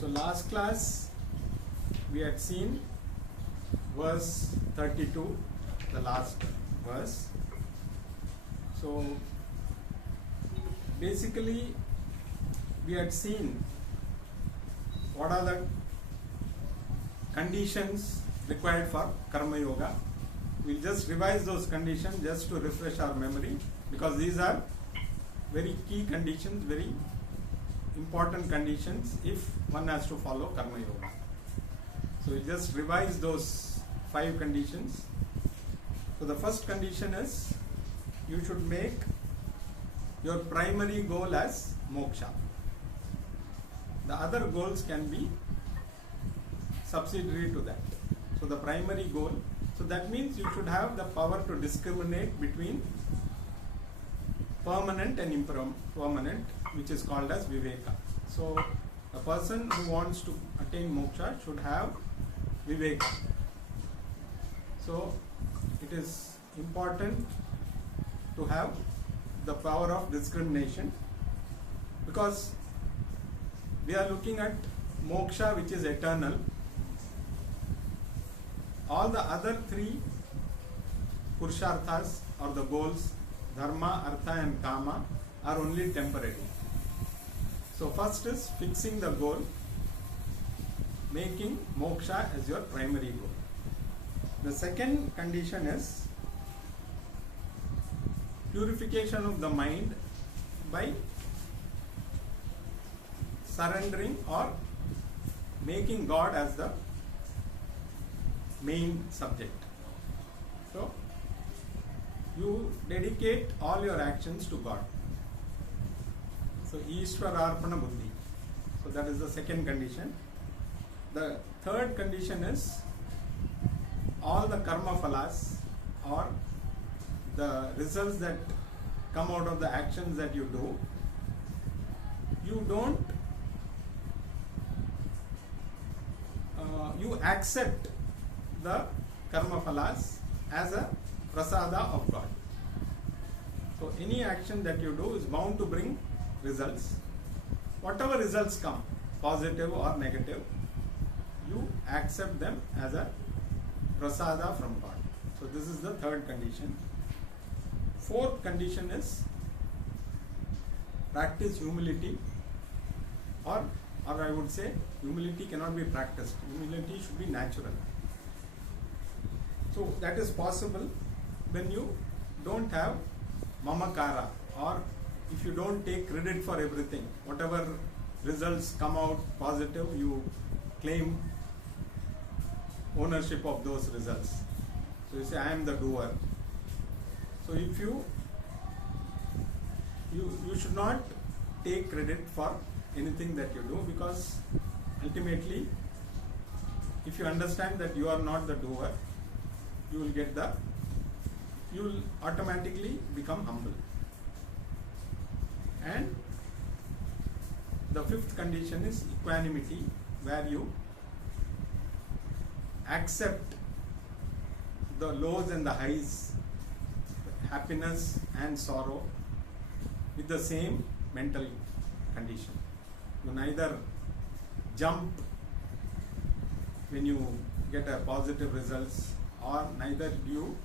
So last class we had seen verse 32, the last verse. So basically we had seen what are the conditions required for Karma Yoga. We'll just revise those conditions just to refresh our memory, because these are very key conditions, very important conditions if one has to follow Karma Yoga. So we'll just revise those 5 conditions. So the first condition is you should make your primary goal as moksha. The other goals can be subsidiary to that. So the primary goal, so that means you should have the power to discriminate between permanent and impermanent, which is called as viveka. So a person who wants to attain moksha should have viveka. So it is important to have the power of discrimination, because we are looking at moksha, which is eternal. All the other 3 purusharthas or the goals, dharma, artha and kama, are only temporary. So first is fixing the goal, making moksha as your primary goal. The second condition is purification of the mind by surrendering or making God as the main subject. So you dedicate all your actions to God. So Ishwararpana Buddhi. So that is the second condition. The third condition is all the karma phalas, or the results that come out of the actions that you do, you don't you accept the karma phalas as a prasada of God. So any action that you do is bound to bring results. Whatever results come, positive or negative, you accept them as a prasada from God. So this is the third condition. Fourth condition is practice humility, or I would say humility cannot be practiced. Humility should be natural. So that is possible when you don't have mamakara, or if you don't take credit for everything. Whatever results come out positive, you claim ownership of those results. So you say, I am the doer. So if you should not take credit for anything that you do, because ultimately if you understand that you are not the doer, you will automatically become humble. And the fifth condition is equanimity, where you accept the lows and the highs, happiness and sorrow, with the same mental condition. You neither jump when you get a positive results, or neither do you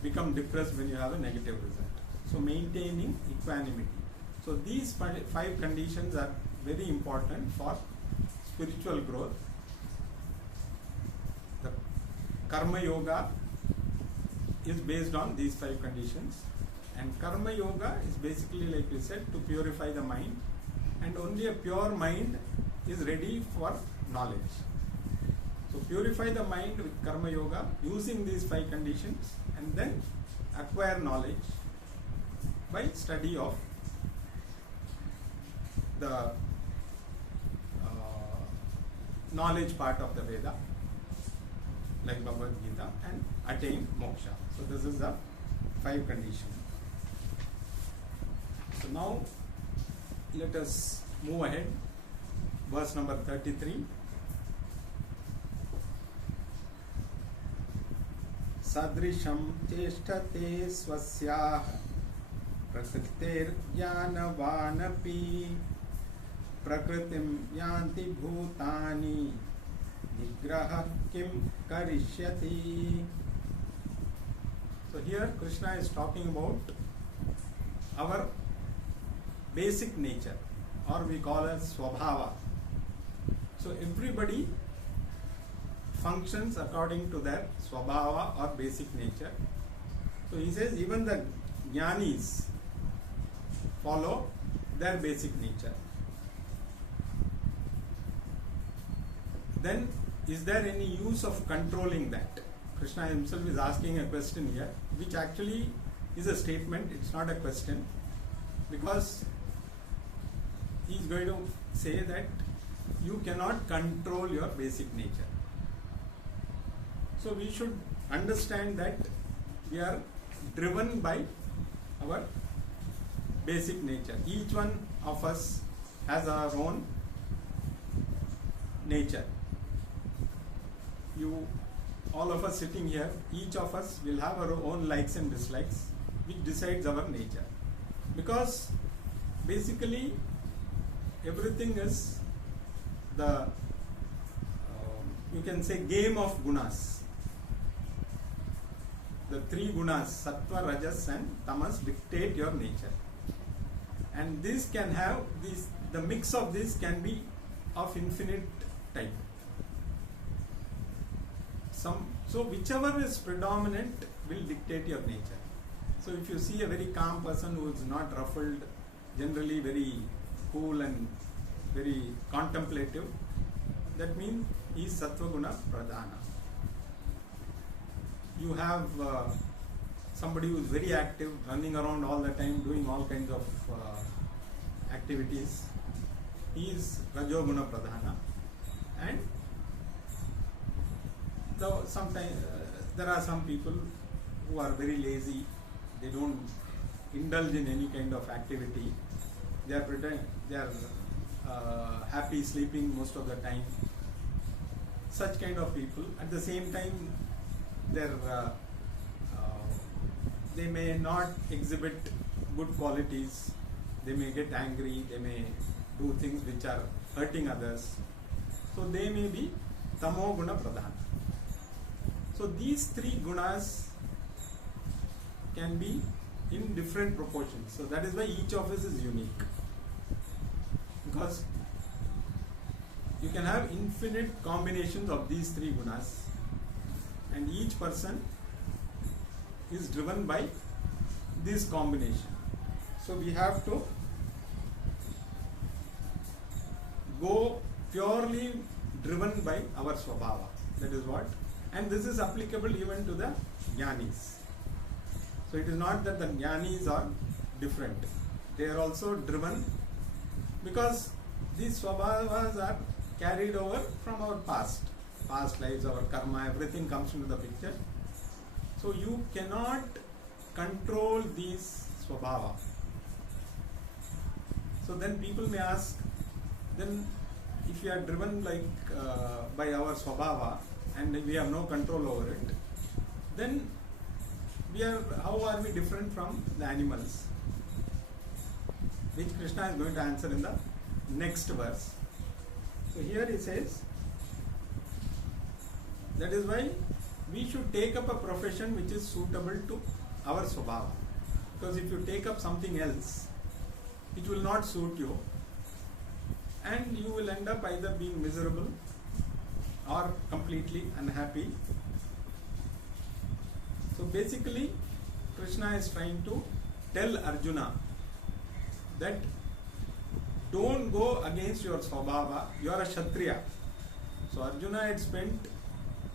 become depressed when you have a negative result. So maintaining equanimity. So these 5 conditions are very important for spiritual growth. The Karma Yoga is based on these 5 conditions, and Karma Yoga is basically, like we said, to purify the mind, and only a pure mind is ready for knowledge. So purify the mind with Karma Yoga using these 5 conditions, and then acquire knowledge by study of the knowledge part of the Veda, like Bhagavad Gita, and attain moksha. So this is the 5 conditions. So now let us move ahead. Verse number 33. Sadrisham cheshtate swasyah prakrtir jnanavanapi prakritim yanti bhutani nigraha kim karishyati. So here Krishna is talking about our basic nature, or we call it swabhava. So everybody functions according to their swabhava or basic nature. So he says even the jnanis follow their basic nature. Then is there any use of controlling that? Krishna himself is asking a question here, which actually is a statement, it's not a question, because he is going to say that you cannot control your basic nature. So we should understand that we are driven by our basic nature. Each one of us has our own nature. All of us sitting here, each of us will have our own likes and dislikes, which decides our nature. Because basically everything is the you can say game of gunas. The three gunas, sattva, rajas and tamas, dictate your nature. And this can have the mix of this can be of infinite type. So whichever is predominant will dictate your nature. So if you see a very calm person who is not ruffled, generally very cool and very contemplative, that means he is sattva guna pradhana. You have somebody who is very active, running around all the time, doing all kinds of activities, he is rajoguna pradhana. And sometimes there are some people who are very lazy, they don't indulge in any kind of activity, they are happy sleeping most of the time. Such kind of people, at the same time, they may not exhibit good qualities, they may get angry, they may do things which are hurting others. So they may be tamo guna pradhana. So these three gunas can be in different proportions. So that is why each of us is unique. Because you can have infinite combinations of these three gunas, and each person is driven by this combination. So we have to go purely driven by our swabhava. That is what. And this is applicable even to the jnanis. So it is not that the jnanis are different. They are also driven because these swabhavas are carried over from our past lives, our karma, everything comes into the picture. So you cannot control these swabhava. So then people may ask, then if we are driven like by our swabhava and we have no control over it, then how are we different from the animals? Which Krishna is going to answer in the next verse. So here he says, that is why we should take up a profession which is suitable to our swabhava. Because if you take up something else, it will not suit you, and you will end up either being miserable or completely unhappy. So basically, Krishna is trying to tell Arjuna that don't go against your swabhava, you are a Kshatriya. So Arjuna had spent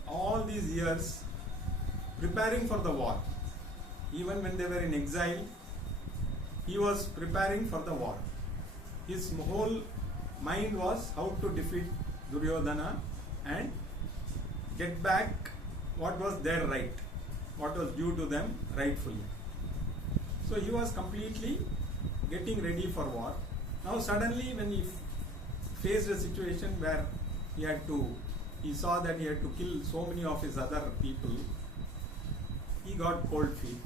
all these years preparing for the war. Even when they were in exile, he was preparing for the war. His whole mind was how to defeat Duryodhana and get back what was their right, what was due to them rightfully. So he was completely getting ready for war. Now suddenly when he faced a situation where he saw that he had to kill so many of his other people, he got cold feet.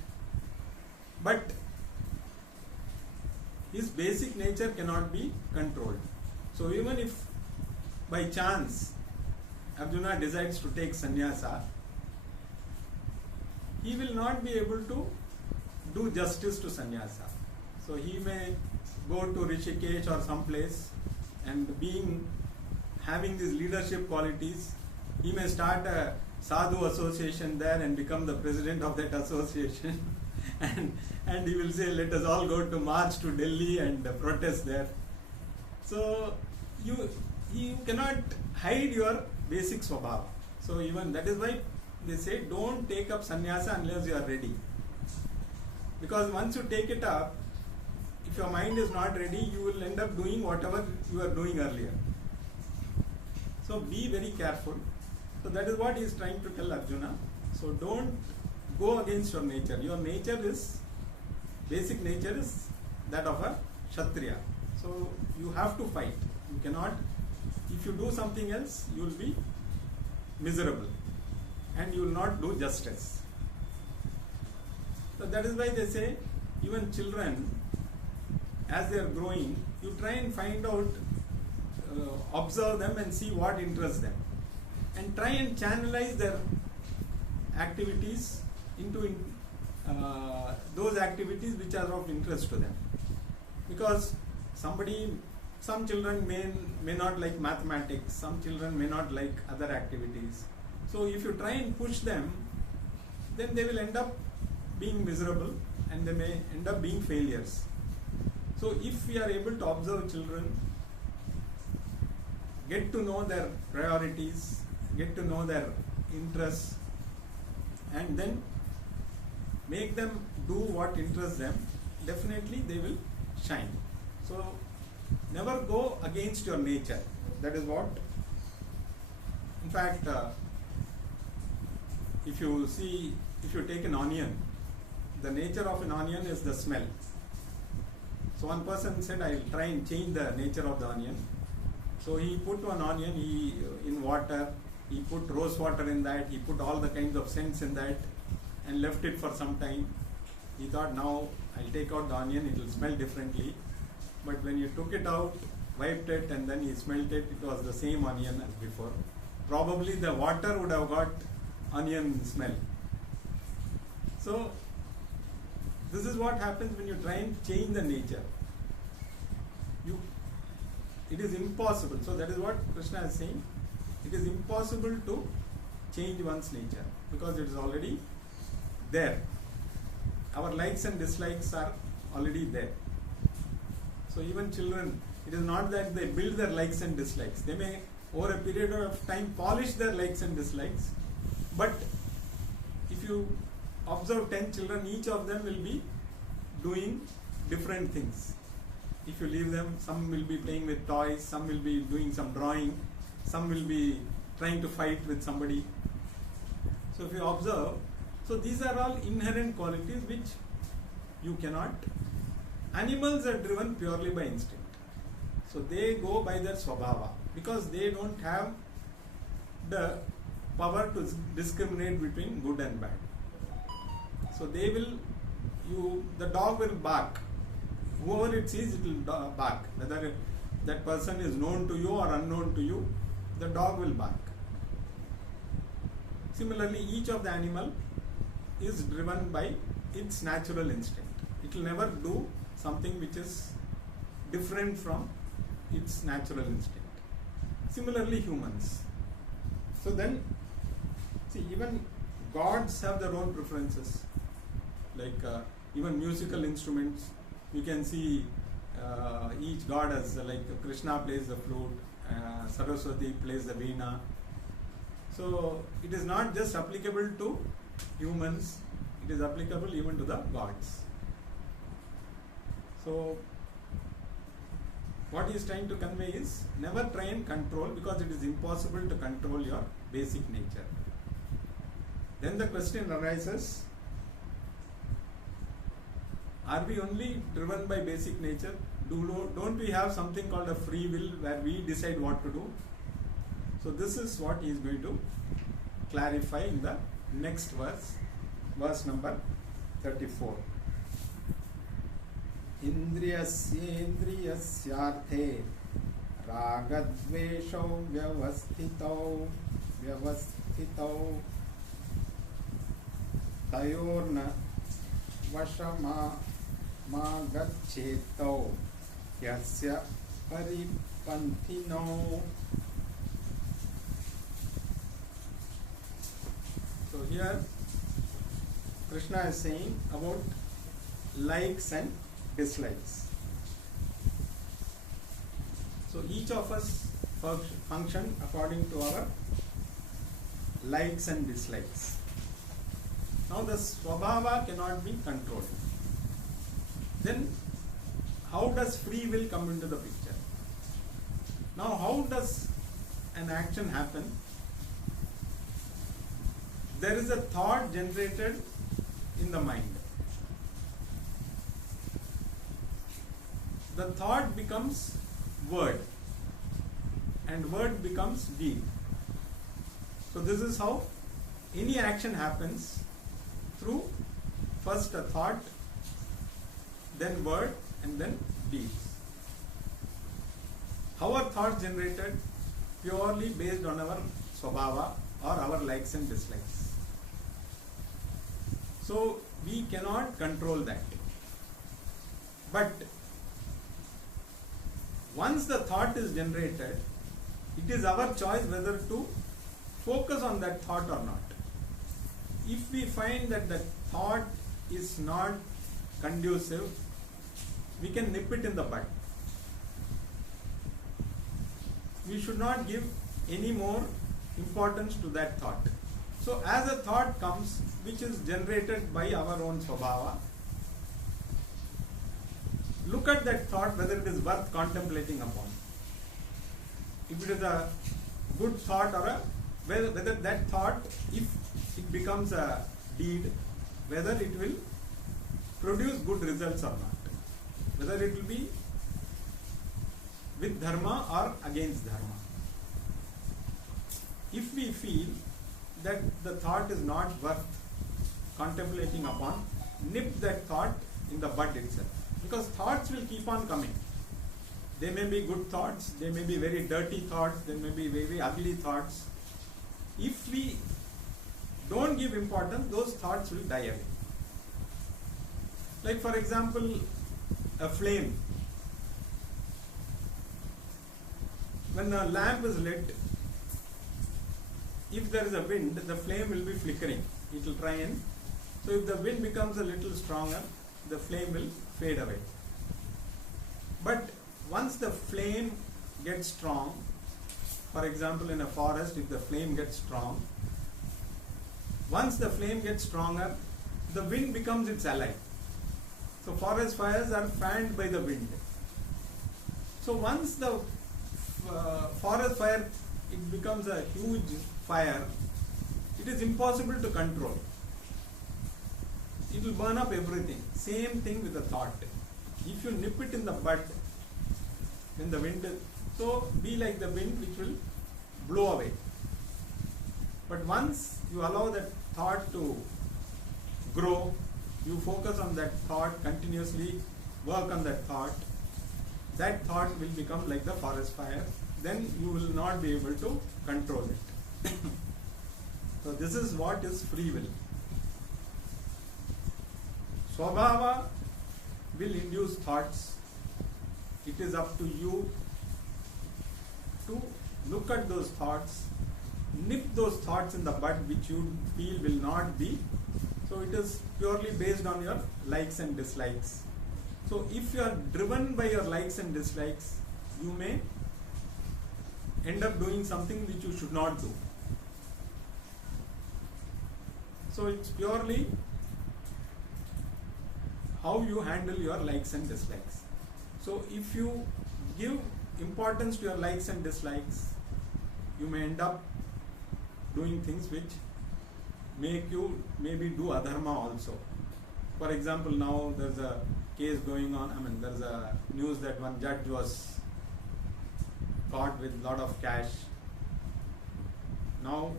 But his basic nature cannot be controlled. So even if by chance Arjuna decides to take sannyasa, he will not be able to do justice to sannyasa. So he may go to Rishikesh or someplace, and having these leadership qualities, he may start a sadhu association there and become the president of that association. and he will say, let us all go to march to Delhi and protest there. So you cannot hide your basic swabhava. So even that is why they say don't take up sannyasa unless you are ready. Because once you take it up, if your mind is not ready, you will end up doing whatever you were doing earlier. So be very careful. So that is what he is trying to tell Arjuna. So don't go against your nature. Your nature is, basic nature is that of a Kshatriya. So you have to fight. You cannot, if you do something else, you will be miserable and you will not do justice. So that is why they say, even children, as they are growing, you try and find out, observe them and see what interests them, and try and channelize their activities into those activities which are of interest to them. Because some children may not like mathematics, some children may not like other activities. So if you try and push them, then they will end up being miserable and they may end up being failures. So if we are able to observe children, get to know their priorities, get to know their interests, and then make them do what interests them, definitely they will shine. So never go against your nature. That is what, in fact, if you take an onion, the nature of an onion is the smell. So one person said, I will try and change the nature of the onion. So he put one onion in water, he put rose water in that, he put all the kinds of scents in that and left it for some time. He thought, now I'll take out the onion, it will smell differently. But when he took it out, wiped it and then he smelled it, it was the same onion as before. Probably the water would have got onion smell. So this is what happens when you try and change the nature. It is impossible. So that is what Krishna is saying. It is impossible to change one's nature because it is already there. Our likes and dislikes are already there. So even children, it is not that they build their likes and dislikes. They may over a period of time polish their likes and dislikes. But if you observe 10 children, each of them will be doing different things. If you leave them, some will be playing with toys, some will be doing some drawing, some will be trying to fight with somebody. So if you observe, so these are all inherent qualities which you cannot. Animals are driven purely by instinct. So they go by their swabhava because they don't have the power to discriminate between good and bad. So they will, the dog will bark. Whoever it sees, it will bark. Whether that person is known to you or unknown to you, the dog will bark. Similarly, each of the animal is driven by its natural instinct. It will never do something which is different from its natural instinct. Similarly, humans. So then, see, even gods have their own preferences. Like even musical instruments, you can see each god has, like Krishna plays the flute, Saraswati plays the veena. So it is not just applicable to humans, it is applicable even to the gods. So what he is trying to convey is, never try and control, because it is impossible to control your basic nature. Then the question arises, are we only driven by basic nature? Don't we have something called a free will where we decide what to do? So this is what he is going to clarify in the next verse, verse number 34. Indriyasyendriyasyarthe रागद्वेषौ व्यवस्थितौ तयोर्न वशमागच्छेतौ यस्य परिपन्थिनो. So here Krishna is saying about likes and dislikes. So each of us function according to our likes and dislikes. Now the swabhava cannot be controlled. Then how does free will come into the picture? Now how does an action happen? There is a thought generated in the mind. The thought becomes word and word becomes deed. So this is how any action happens, through first a thought, then word, and then deeds. How are thoughts generated? Purely based on our swabhava or our likes and dislikes. So we cannot control that. But once the thought is generated, it is our choice whether to focus on that thought or not. If we find that the thought is not conducive, we can nip it in the bud. We should not give any more importance to that thought. So as a thought comes, which is generated by our own swabhava, look at that thought whether it is worth contemplating upon. If it is a good thought, or whether that thought, if it becomes a deed, whether it will produce good results or not, whether it will be with dharma or against dharma. If we feel that the thought is not worth contemplating upon, nip that thought in the bud itself. Because thoughts will keep on coming. They may be good thoughts, they may be very dirty thoughts, they may be very ugly thoughts. If we don't give importance, those thoughts will die away. Like for example, a flame. When a lamp is lit, if there is a wind, the flame will be flickering. It will try and, so if the wind becomes a little stronger, the flame will fade away. But once the flame gets strong, for example in a forest, if the flame gets strong, once the flame gets stronger, the wind becomes its ally. So forest fires are fanned by the wind. So once the forest fire, it becomes a huge fire, it is impossible to control. It will burn up everything. Same thing with the thought. If you nip it in the bud, then the wind, so be like the wind which will blow away. But once you allow that thought to grow, you focus on that thought, continuously work on that thought will become like the forest fire. Then you will not be able to control it. So this is what is free will. Swabhava will induce thoughts. It is up to you to look at those thoughts, nip those thoughts in the bud which you feel will not be. So it is purely based on your likes and dislikes. So if you are driven by your likes and dislikes, you may end up doing something which you should not do. So it's purely how you handle your likes and dislikes. So if you give importance to your likes and dislikes, you may end up doing things which make you maybe do adharma also. For example, now there's a case going on, there's a news that one judge was caught with lot of cash. Now,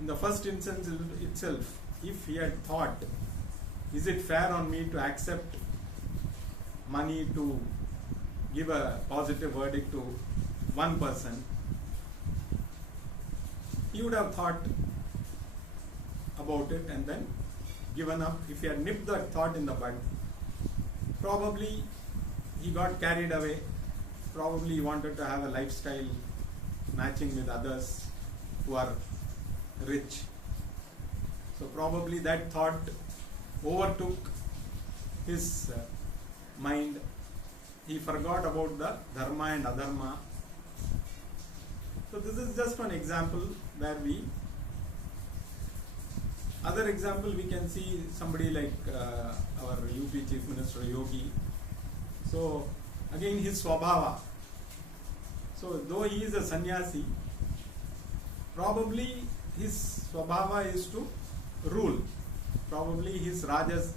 in the first instance itself, if he had thought, is it fair on me to accept money to give a positive verdict to one person, he would have thought about it and then given up. If he had nipped that thought in the bud, probably he got carried away. Probably he wanted to have a lifestyle matching with others who are rich. So probably that thought overtook his mind. He forgot about the dharma and adharma. So this is just one example where other example we can see somebody like our UP Chief Minister Yogi. So again his swabhava. So though he is a sannyasi, probably his swabhava is to rule. Probably his rajas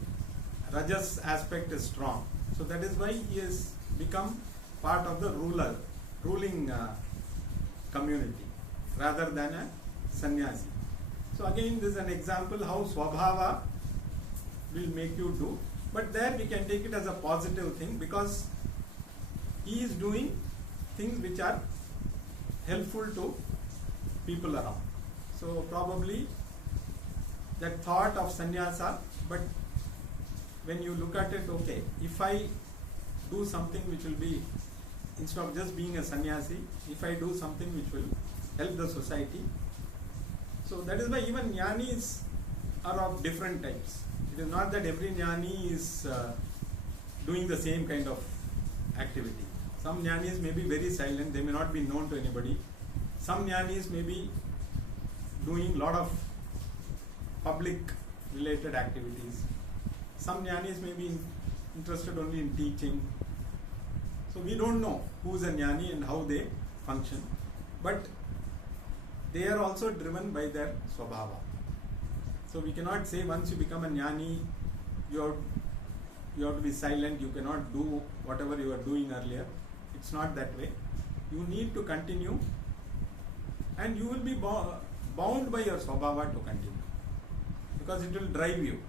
aspect is strong. So that is why he has become part of the ruling community rather than a sannyasi. So again this is an example how swabhava will make you do. But there we can take it as a positive thing because he is doing things which are helpful to people around. So probably that thought of sannyasa, but when you look at it, okay, if I do something which will be, instead of just being a sannyasi, if I do something which will help the society. So that is why even jnanis are of different types. It is not that every jnani is doing the same kind of activity. Some jnanis may be very silent, they may not be known to anybody. Some jnanis may be doing a lot of public related activities. Some jnanis may be interested only in teaching. So we don't know who is a jnani and how they function. But they are also driven by their swabhava. So we cannot say once you become a jnani, you have to be silent, you cannot do whatever you were doing earlier. It's not that way. You need to continue and you will be bound by your swabhava to continue because it will drive you.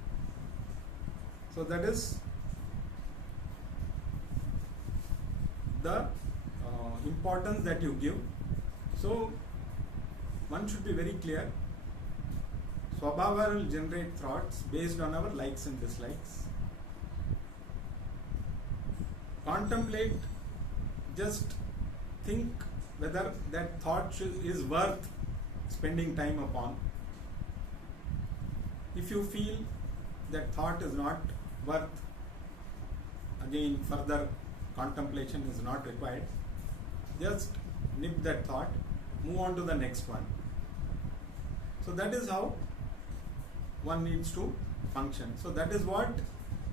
So that is the importance that you give. So one should be very clear. Swabhava will generate thoughts based on our likes and dislikes. Contemplate, just think whether that thought is worth spending time upon. If you feel that thought is not worth, again further contemplation is not required, just nip that thought, move on to the next one. So that is how one needs to function. So that is what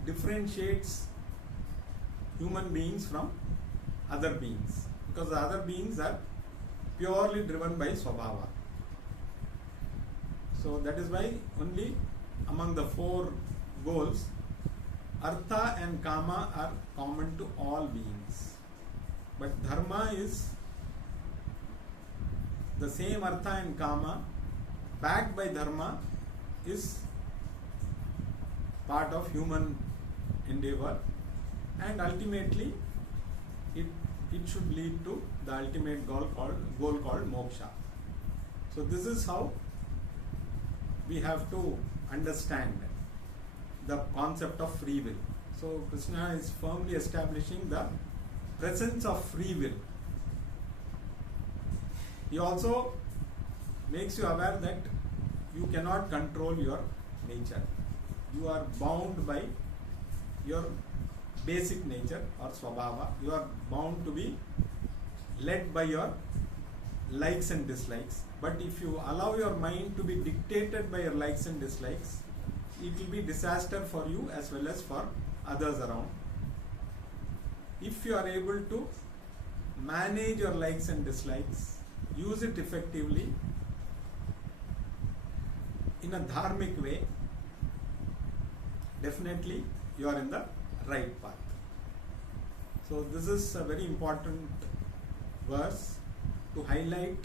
differentiates human beings from other beings, because the other beings are purely driven by swabhava. So that is why only among the four goals, artha and kama are common to all beings. But dharma is the same artha and kama backed by dharma is part of human endeavor, and ultimately it should lead to the ultimate goal called moksha. So this is how we have to understand the concept of free will. So Krishna is firmly establishing the presence of free will. He also makes you aware that you cannot control your nature. You are bound by your basic nature or swabhava. You are bound to be led by your likes and dislikes. But if you allow your mind to be dictated by your likes and dislikes, it will be disaster for you as well as for others around. If you are able to manage your likes and dislikes, use it effectively in a dharmic way, definitely you are in the right path. So this is a very important verse to highlight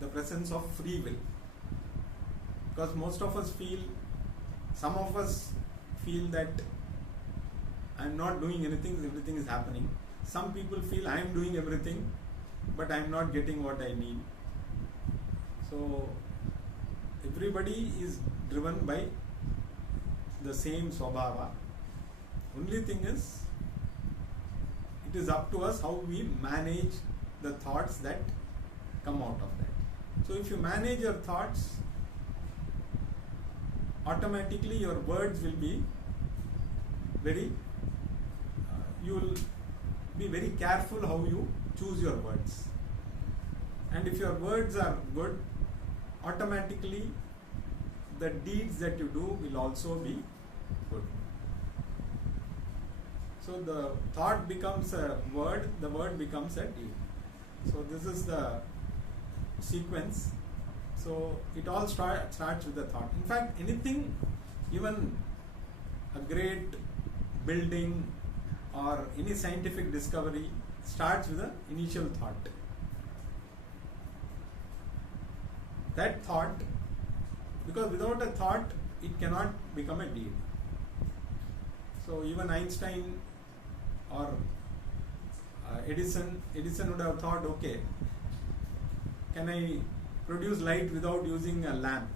the presence of free will, because most of us feel, some of us feel that I am not doing anything, everything is happening. some people feel I am doing everything, but I am not getting what I need. So everybody is driven by the same swabhava. Only thing is, it is up to us how we manage the thoughts that come out of that. So if you manage your thoughts, automatically your words will be you will be very careful how you choose your words. And if your words are good, automatically the deeds that you do will also be good. So the thought becomes a word, the word becomes a deed. So this is the sequence. So it all starts with the thought. In fact, anything, even a great building or any scientific discovery starts with an initial thought. That thought, because without a thought, it cannot become a deed. So even Einstein or Edison would have thought, okay, can I produce light without using a lamp?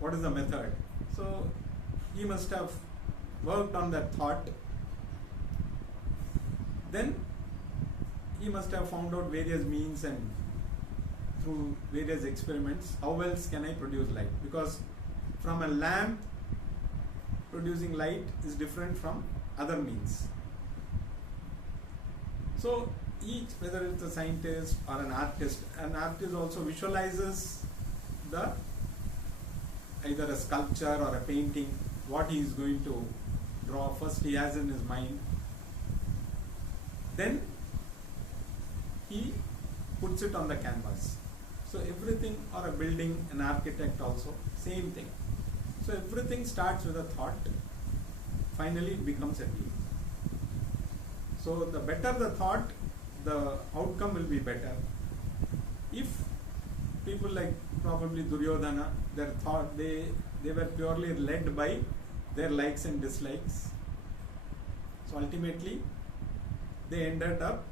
What is the method? So he must have worked on that thought. Then he must have found out various means, and through various experiments, how else can I produce light? Because from a lamp, producing light is different from other means. So each, whether it's a scientist or an artist also visualizes either a sculpture or a painting, what he is going to draw. First he has in his mind, then he puts it on the canvas. So everything, or a building, an architect also, same thing. So everything starts with a thought, finally it becomes a deed. So the better the thought, the outcome will be better. If people like probably Duryodhana, their thought, they were purely led by their likes and dislikes. So ultimately they ended up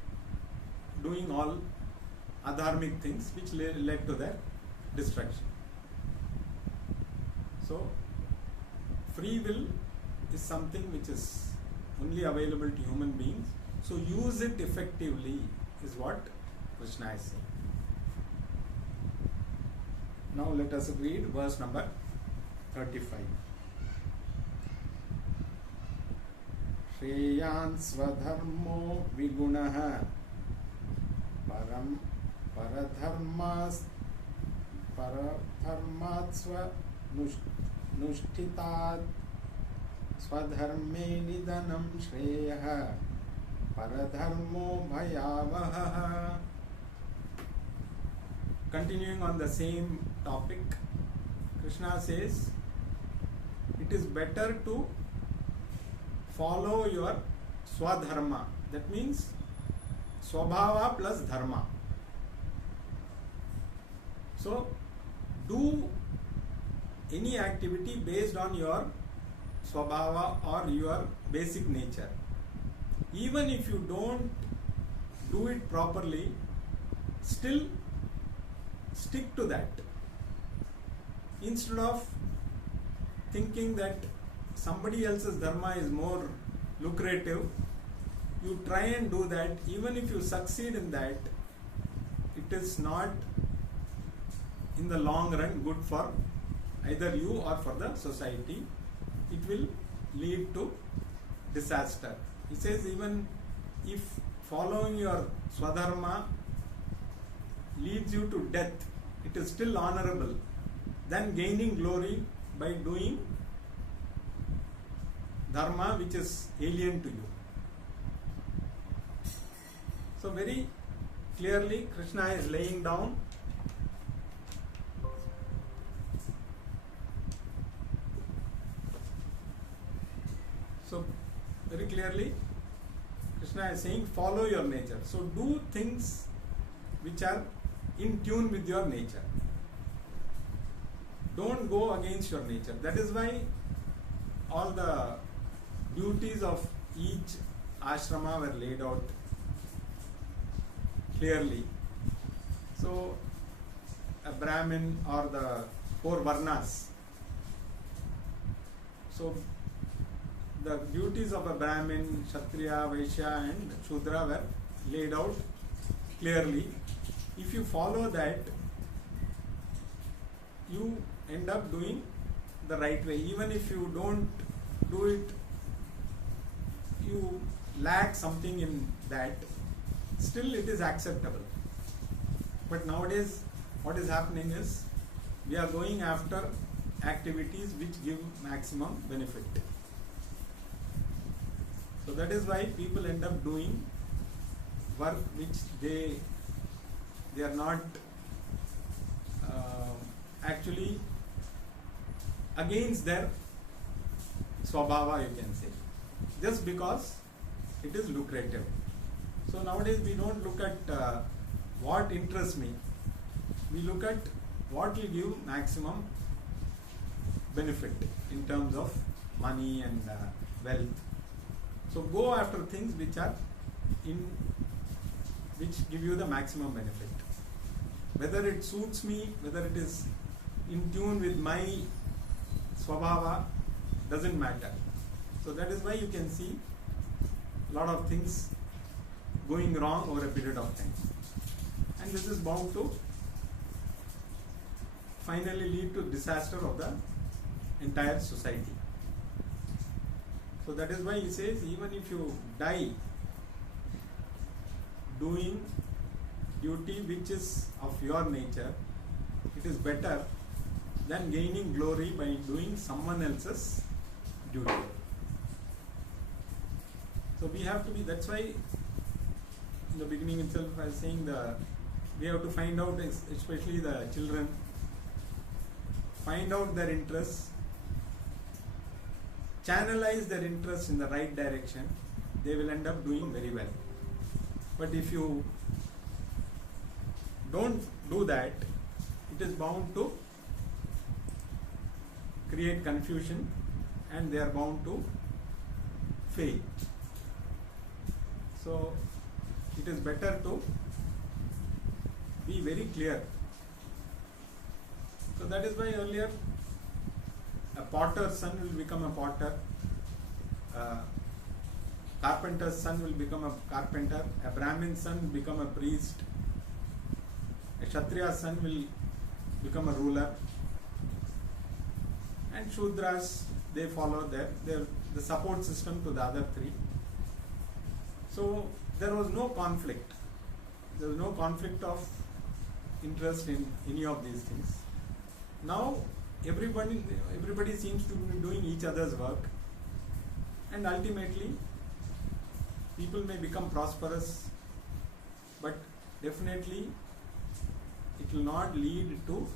doing all adharmic things which led to their destruction. So free will is something which is only available to human beings. So use it effectively is what Krishna is saying. Now let us read verse number 35. Shreyan swadharmo vigunaha paradharmat swa nushtitat swadharme nidanam shreyaha paradharmo bhayavaha. Continuing on the same topic, Krishna says it is better to follow your swadharma. That means swabhava plus dharma. So do any activity based on your swabhava or your basic nature. Even if you don't do it properly, still stick to that. Instead of thinking that somebody else's dharma is more lucrative, you try and do that. Even if you succeed in that, it is not in the long run good for either you or for the society. It will lead to disaster. He says even if following your swadharma leads you to death, it is still honorable than gaining glory by doing dharma which is alien to you. So very clearly Krishna is laying down Krishna is saying follow your nature. So do things which are in tune with your nature. Don't go against your nature. That is why all the duties of each ashrama were laid out clearly. So a Brahmin or the four varnas. So the duties of a Brahmin, Kshatriya, Vaishya and Shudra were laid out clearly. If you follow that, you end up doing the right way. Even if you don't do it, you lack something in that, still it is acceptable. But nowadays what is happening is we are going after activities which give maximum benefit. So that is why people end up doing work which they are not actually against their swabhava, you can say, just because it is lucrative. So nowadays we don't look at what interests me, we look at what will give maximum benefit in terms of money and wealth. So go after things which are which give you the maximum benefit. Whether it suits me, whether it is in tune with my swabhava, doesn't matter. So that is why you can see a lot of things going wrong over a period of time. And this is bound to finally lead to disaster of the entire society. So that is why he says, even if you die doing duty which is of your nature, it is better than gaining glory by doing someone else's duty. So we have to be, that's why in the beginning itself I was saying we have to find out, especially the children, find out their interests, channelize their interests in the right direction, they will end up doing very well. But if you don't do that, it is bound to create confusion and they are bound to fail. So it is better to be very clear. So that is why earlier a potter's son will become a potter, carpenter's son will become a carpenter, a Brahmin's son will become a priest, a Kshatriya's son will become a ruler, and Shudras, they follow the support system to the other three. So there was no conflict. There was no conflict of interest in any of these things. Now everybody seems to be doing each other's work, and ultimately people may become prosperous, but definitely it will not lead to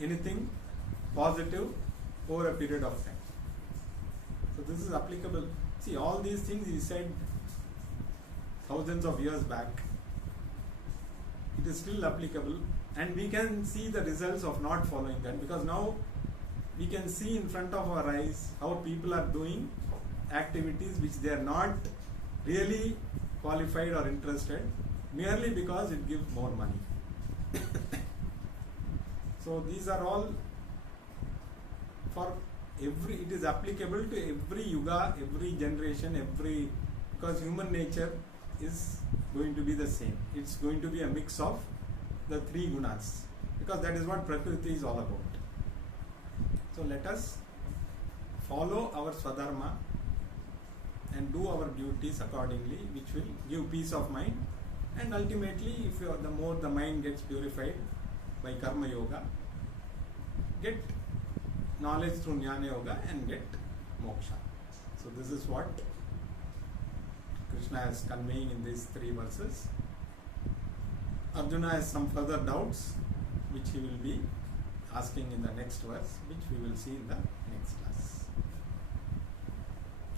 anything positive over a period of time. So this is applicable. See, all these things he said thousands of years back. It is still applicable, and we can see the results of not following that, because now we can see in front of our eyes how people are doing activities which they are not really qualified or interested, merely because it gives more money. So these are all for every, it is applicable to every yuga, every generation, because human nature is going to be the same. It's going to be a mix of the three gunas, because that is what Prakriti is all about. So let us follow our Swadharma and do our duties accordingly, which will give peace of mind, and ultimately, if you are, the more the mind gets purified by Karma Yoga, get knowledge through Jnana Yoga and get moksha. So this is what Krishna is conveying in these three verses. Arjuna has some further doubts which he will be asking in the next verse, which we will see in the next class.